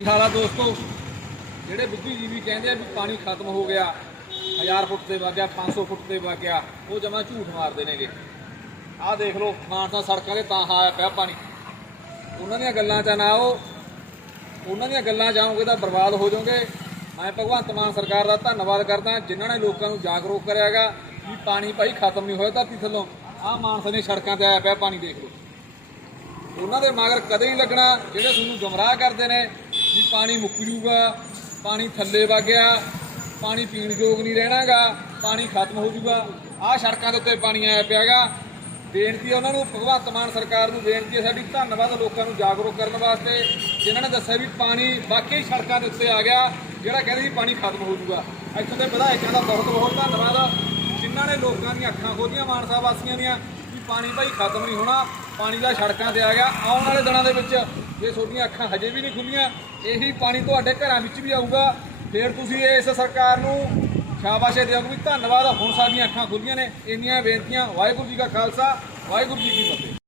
ਹਾਲਾ ਦੋਸਤੋ? ਜਿਹੜੇ ਬੁੱਧੀਜੀਵੀ ਕਹਿੰਦੇ ਆ ਵੀ ਪਾਣੀ ਖਤਮ ਹੋ ਗਿਆ 1000 ਫੁੱਟ ਤੇ ਵਗ ਗਿਆ 500 ਫੁੱਟ ਤੇ ਵਗ ਗਿਆ, ਉਹ ਜਮਾ ਝੂਠ ਮਾਰਦੇ ਨੇਗੇ। ਆਹ ਦੇਖ ਲਓ, ਮਾਨਸਾ ਸੜਕਾਂ ਤੇ ਤਾਂ ਆਇਆ ਪਿਆ ਪਾਣੀ। ਉਹਨਾਂ ਦੀਆਂ ਗੱਲਾਂ 'ਚ ਨਾ ਆਓ। ਉਹਨਾਂ ਦੀਆਂ ਗੱਲਾਂ ਜਾਓਗੇ ਤਾਂ ਬਰਬਾਦ ਹੋ ਜਾਓਗੇ। ਮੈਂ ਭਗਵੰਤ ਮਾਨ ਸਰਕਾਰ ਦਾ ਧੰਨਵਾਦ ਕਰਦਾ, ਜਿਨ੍ਹਾਂ ਨੇ ਲੋਕਾਂ ਨੂੰ ਜਾਗਰੂਕ ਕਰਿਆਗਾ ਵੀ ਪਾਣੀ ਭਾਈ ਖਤਮ ਨਹੀਂ ਹੋਇਆ ਧਰਤੀ ਥੱਲੋਂ। ਆਹ ਮਾਨਸਾ ਦੀਆਂ ਸੜਕਾਂ ਤੇ ਆਇਆ ਪਿਆ ਪਾਣੀ, ਦੇਖ ਲਓ। ਉਹਨਾਂ ਦੇ ਮਗਰ ਕਦੇ ਨਹੀਂ ਲੱਗਣਾ, ਜਿਹੜੇ ਤੁਹਾਨੂੰ ਗੁੰਮਰਾਹ ਕਰਦੇ ਨੇ ਵੀ ਪਾਣੀ ਮੁੱਕ ਜੂਗਾ, ਪਾਣੀ ਥੱਲੇ ਵਗ ਗਿਆ, ਪਾਣੀ ਪੀਣ ਯੋਗ ਨਹੀਂ ਰਹਿਣਾਗਾ, ਪਾਣੀ ਖਤਮ ਹੋ ਜੂਗਾ। ਆਹ ਸੜਕਾਂ ਦੇ ਉੱਤੇ ਪਾਣੀ ਆਇਆ ਪਿਆਗਾ। ਬੇਨਤੀ ਹੈ ਉਹਨਾਂ ਨੂੰ, ਭਗਵੰਤ ਮਾਨ ਸਰਕਾਰ ਨੂੰ ਬੇਨਤੀ ਹੈ ਸਾਡੀ, ਧੰਨਵਾਦ ਲੋਕਾਂ ਨੂੰ ਜਾਗਰੂਕ ਕਰਨ ਵਾਸਤੇ। ਜਿਨ੍ਹਾਂ ਨੇ ਦੱਸਿਆ ਵੀ ਪਾਣੀ ਵਾਕਈ ਸੜਕਾਂ ਦੇ ਉੱਤੇ ਆ ਗਿਆ, ਜਿਹੜਾ ਕਹਿੰਦੇ ਸੀ ਪਾਣੀ ਖਤਮ ਹੋ ਜੂਗਾ। ਇੱਥੋਂ ਦੇ ਵਿਧਾਇਕਾਂ ਦਾ ਬਹੁਤ ਬਹੁਤ ਧੰਨਵਾਦ। ਜਿਨ੍ਹਾਂ ਨੇ ਲੋਕਾਂ ਦੀਆਂ ਅੱਖਾਂ ਖੋਲੀਆਂ ਮਾਨਸਾ ਵਾਸੀਆਂ ਦੀਆਂ, ਵੀ ਪਾਣੀ ਭਾਈ ਖਤਮ ਨਹੀਂ ਹੋਣਾ, ਪਾਣੀ ਦਾ ਸੜਕਾਂ ਤੇ ਆ ਗਿਆ। ਆਉਣ ਵਾਲੇ ਦਿਨਾਂ ਦੇ ਵਿੱਚ ਜੇ ਤੁਹਾਡੀਆਂ ਅੱਖਾਂ ਹਜੇ ਵੀ ਨਹੀਂ ਖੁੱਲੀਆਂ ਇਹੀ ਪਾਣੀ ਤੁਹਾਡੇ ਘਰਾਂ ਵਿੱਚ ਵੀ ਆਊਗਾ। ਫਿਰ ਤੁਸੀਂ ਇਸ ਸਰਕਾਰ ਨੂੰ ਸ਼ਾਬਾਸ਼ੇ ਦਿਓ। ਵੀ ਧੰਨਵਾਦ। ਹੁਣ ਸਾਡੀਆਂ ਅੱਖਾਂ ਖੁੱਲੀਆਂ ਨੇ। ਇੰਨੀਆਂ ਬੇਨਤੀਆਂ। ਵਾਹਿਗੁਰੂ ਜੀ ਕਾ ਖਾਲਸਾ, ਵਾਹਿਗੁਰੂ ਜੀ ਕੀ ਫਤਿਹ।